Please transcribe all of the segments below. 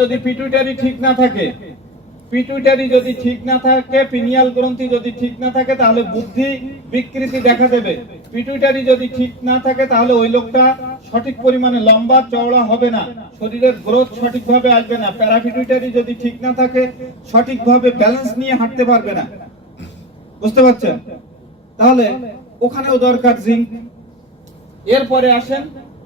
যদি পিটুইটারি ঠিক না থাকে, পিটুইটারি যদি ঠিক না থাকে, পিনিয়াল গ্রন্থি যদি ঠিক না থাকে, তাহলে বুদ্ধি বিকৃতি দেখা দেবে। পিটুইটারি যদি ঠিক না থাকে, তাহলে ওই লোকটা সঠিক পরিমাণে লম্বা চওড়া হবে না, শরীরের গ্রোথ সঠিকভাবে আসবে না। প্যারাপিটুইটারি যদি ঠিক না থাকে, সঠিকভাবে ব্যালেন্স নিয়ে হাঁটতে পারবে না। বুঝতে পারছেন? তাহলে ওখানেও দরকার জিঙ্ক। এরপরে আসেন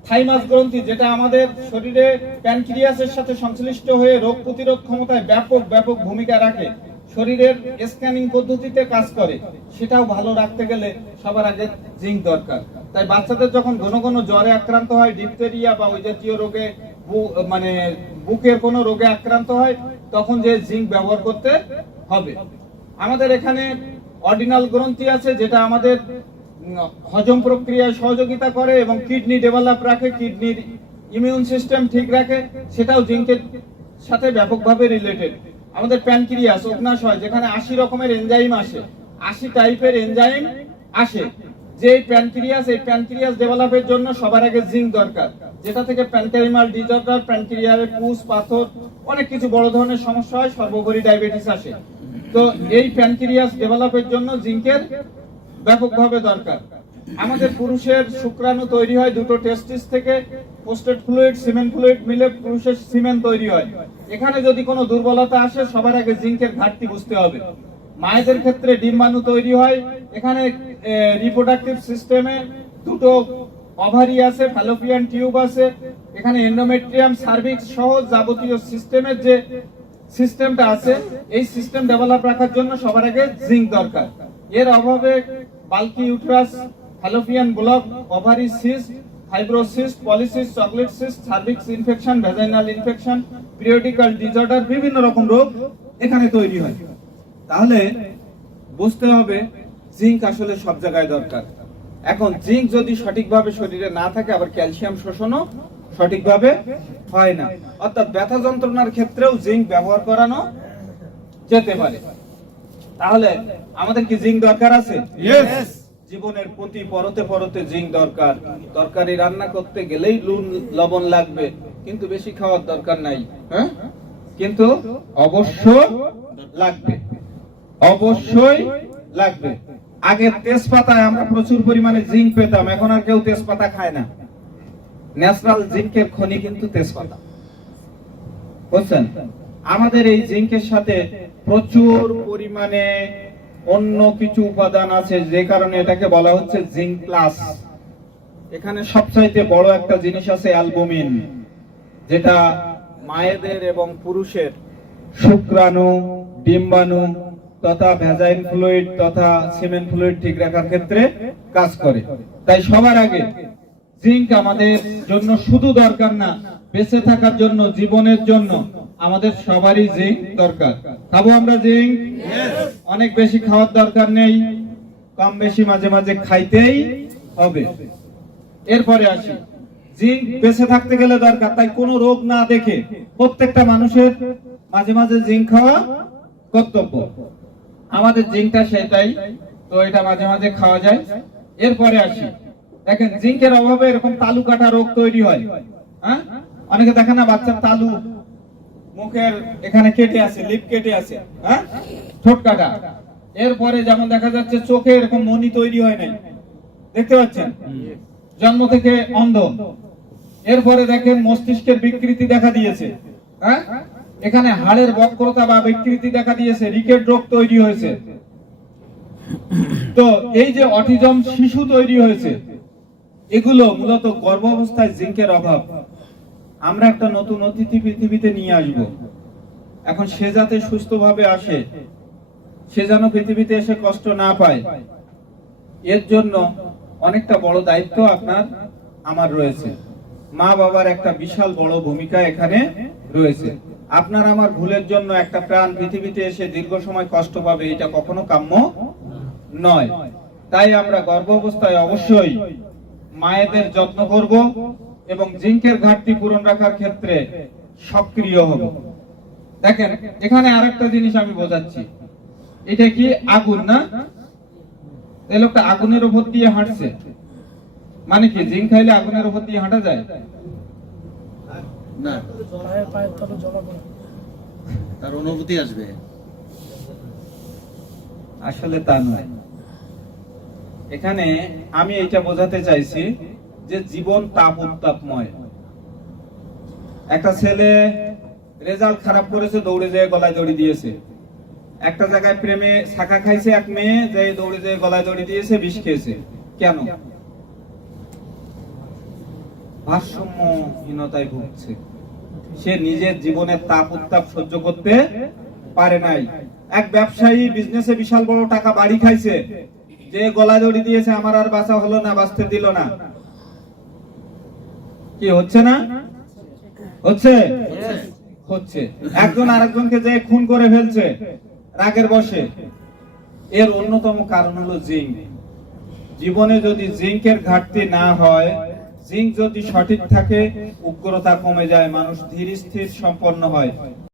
থাইমাস গ্রন্থি, যেটা আমাদের শরীরে প্যানক্রিয়াসের সাথে সংশ্লিষ্ট হয়ে রোগ প্রতিরোধ ক্ষমতায় ব্যাপক ভূমিকা রাখে, শরীরের স্ক্যানিং পদ্ধতিতে কাজ করে। সেটাও ভালো রাখতে গেলে সবার আগে জিঙ্ক দরকার। তাই বাচ্চাদের যখন ঘন ঘন জ্বরে আক্রান্ত হয়, ডিপথেরিয়া বা ওই জাতীয় রোগে, মানে বুকের কোনো রোগে আক্রান্ত হয়, তখন যে জিঙ্ক ব্যবহার করতে হবে। আমাদের এখানে অর্ডিনাল গ্রন্থি আছে, যেটা আমাদের হজম প্রক্রিয়ায় সহযোগিতা করে এবং কিডনি ডেভেলপ রাখে, কিডনির ইমিউন সিস্টেম ঠিক রাখে, সেটাও জিঙ্কের সাথে ব্যাপকভাবে রিলেটেড। আমাদের প্যানক্রিয়াস, অগ্নাশয়, যেখানে 80 রকমের এনজাইম আসে, 80 টাইপের এনজাইম আসে, যে প্যানক্রিয়াস, এই প্যানক্রিয়াস ডেভেলপের জন্য সবার আগে জিঙ্ক দরকার, যেটা থেকে প্যানক্রিয়াল ডিসঅর্ডার, প্যানক্রিয়ারে পুষ, পাথর, অনেক কিছু বড় ধরনের সমস্যা হয়, সর্বোপরি ডায়াবেটিস আসে। তো এই প্যানক্রিয়াস ডেভেলপের জন্য জিঙ্কের ব্যাপকভাবে দরকার। আমাদের পুরুষের শুক্রাণু তৈরি হয় দুটো টেস্টিস থেকে, প্রোস্টেট ফ্লুইড, সিমেন ফ্লুইড মিলে পুরুষের সিমেন তৈরি হয়। এখানে যদি কোনো দুর্বলতা আসে, সবার আগে জিঙ্কের ঘাটতি বুঝতে হবে। মায়েদের ক্ষেত্রে ডিম্বাণু তৈরি হয়, এখানে রিপ্রোডাক্টিভ সিস্টেমে দুটো ওভারি আছে, ফ্যালোপিয়ান টিউব আছে, এখানে এন্ডোমেট্রিয়াম, সার্ভিক্স সহ যাবতীয় সিস্টেমের যে সিস্টেমটা আছে, এই সিস্টেম ডেভেলপ রাখার জন্য সবার আগে জিঙ্ক দরকার। এর অভাবে bulky uterus, Fallopian block, ovary cyst, fibrosis, policies, chocolate cyst, cervix infection, vaginal infection, periodical disorder, বিভিন্ন রকম রোগ এখানে তৈরি হয়। তাহলে বুঝতে হবে জিঙ্ক আসলে সব জায়গায় দরকার। এখন জিঙ্ক যদি সঠিকভাবে শরীরে না থাকে, আবার ক্যালসিয়াম শোষণও সঠিকভাবে হয় না, অর্থাৎ ব্যথা যন্ত্রণার ক্ষেত্রেও জিঙ্ক ব্যবহার করানো যেতে পারে। তাহলে আমাদের কি জিঙ্ক দরকার আছে? Yes. জীবনের প্রতি পরতে পরতে জিঙ্ক দরকার। তরকারি রান্না করতে গেলেই নুন লবণ লাগবে, কিন্তু বেশি খাওয়ার দরকার নাই, হ্যাঁ, কিন্তু অবশ্য লাগবে, অবশ্যই লাগবে। আগে তেজপাতায় আমরা প্রচুর পরিমাণে জিঙ্ক পেতাম, এখন আর কেউ তেজপাতা খায় না। ন্যাচারাল জিঙ্কের খনি কিন্তু তেজপাতা, বুঝছেন? আমাদের এই জিঙ্কের সাথে প্রচুর পরিমাণে অন্য কিছু উপাদান আছে, যে কারণে এটাকে বলা হচ্ছে জিঙ্ক প্লাস। এখানে সবচাইতে বড় একটা জিনিস আছে অ্যালবুমিন, যেটা মায়েদের এবং পুরুষের শুক্রাণু, ডিম্বাণু তথা ভ্যাজাইন ফ্লুইড তথা সিমেন ফ্লুইড ঠিক রাখার ক্ষেত্রে কাজ করে। তাই সবার আগে জিঙ্ক আমাদের জন্য শুধু দরকার না, বেঁচে থাকার জন্য, জীবনের জন্য আমাদের সবারই জিঙ্ক দরকার। খাবো আমরা জিঙ্ক? অনেক বেশি খাওয়ার দরকার নেই, কম বেশি মাঝে মাঝে খাইতেই হবে। এরপরে আসি, জিঙ্ক বেঁচে থাকতে গেলে দরকার, তাই কোনো রোগ না দেখে প্রত্যেকটা মানুষের মাঝে মাঝে জিঙ্ক খাওয়া কর্তব্য। আমাদের জিঙ্কটা সেটাই, তো এটা মাঝে মাঝে খাওয়া যায়। এরপরে আসি, দেখেন জিঙ্কের অভাবে এরকম তালু কাটা রোগ তৈরি হয়। হ্যাঁ, অনেকে দেখেন না, বাচ্চার তালু মুখের এখানে কেটে আছে, লিপ কেটে আছে, হ্যাঁ, ঠোঁট কাটা। এরপরে যেমন দেখা যাচ্ছে চোখে এরকম মনি তৈরি হয় নাই, দেখতে পাচ্ছেন, জন্ম থেকে অন্ধ। এরপরে দেখেন মস্তিষ্কের বিকৃতি দেখা দিয়েছে, হ্যাঁ, এখানে হাড়ের বক্রতা বা বিকৃতি দেখা দিয়েছে, রিকেট রোগ তৈরি হয়েছে। তো এই যে অটিজম শিশু তৈরি হয়েছে, এগুলো মূলত গর্ভাবস্থায় জিঙ্কের অভাব। আমরা একটা নতুন অতিথি পৃথিবীতে নিয়ে আসব, এখন সে যাতে সুস্থভাবে আসে, সে যেন পৃথিবীতে এসে কষ্ট না পায়, এর জন্য অনেকটা বড় দায়িত্ব আপনার আমার রয়েছে। মা বাবার একটা বিশাল বড় ভূমিকা এখানে রয়েছে। আপনার আমার ভুলের জন্য একটা প্রাণ পৃথিবীতে এসে দীর্ঘ সময় কষ্ট পাবে, এটা কখনো কাম্য নয়। তাই আমরা গর্ভ অবস্থায় অবশ্যই মায়েদের যত্ন করব এবং জিঙ্কের ঘাটতি পূরণ রাখার ক্ষেত্রে সক্রিয় হব। দেখেন এখানে আরেকটা জিনিস আমি বোঝাচ্ছি, এটা কি আগুন না? এই লোকটা আগুনের উপর দিয়ে হাঁটছে, মানে কি জিঙ্ক খাইলে আগুনের উপর দিয়ে হাঁটা যায়? না, পায়ের তলে জমা করে। তার অনুভূতি আসবে। আসলে তা নয়। এখানে আমি এটা বোঝাতে চাইছি যে জীবন তাপ উত্তাপময়। একটা ছেলে রেজাল্ট খারাপ করেছে, দৌড়ে যেয়ে গলায় দড়ি দিয়েছে। একটা জায়গায় প্রেমে শাখা খাইছে এক মেয়ে, যে দৌড়ে যেয়ে গলায় দড়ি দিয়েছে, বিষ খেয়েছে। কেন? ভারসাম্যহীনতায় ভুগছে। সে নিজের জীবনের তাপ উত্তাপ সহ্য করতে পারে নাই। এক ব্যবসায়ী বিজনেসে বিশাল বড় টাকা বাড়ি খাইছে, যে গলায় দড়ি দিয়েছে, আমার আর বাঁচা হলো না, বাঁচতে দিল না। কি হচ্ছে না? হচ্ছে হচ্ছে। একজন আরেকজনকে যে খুন করে ফেলছে রাগের বশে। এর অন্যতম কারণ হলো জিঙ্ক। জীবনে যদি জিঙ্কের ঘাটতি না হয়, জিঙ্ক যদি সঠিক থাকে, উগ্রতা কমে যায়, মানুষ ধীর স্থির সম্পন্ন হয়।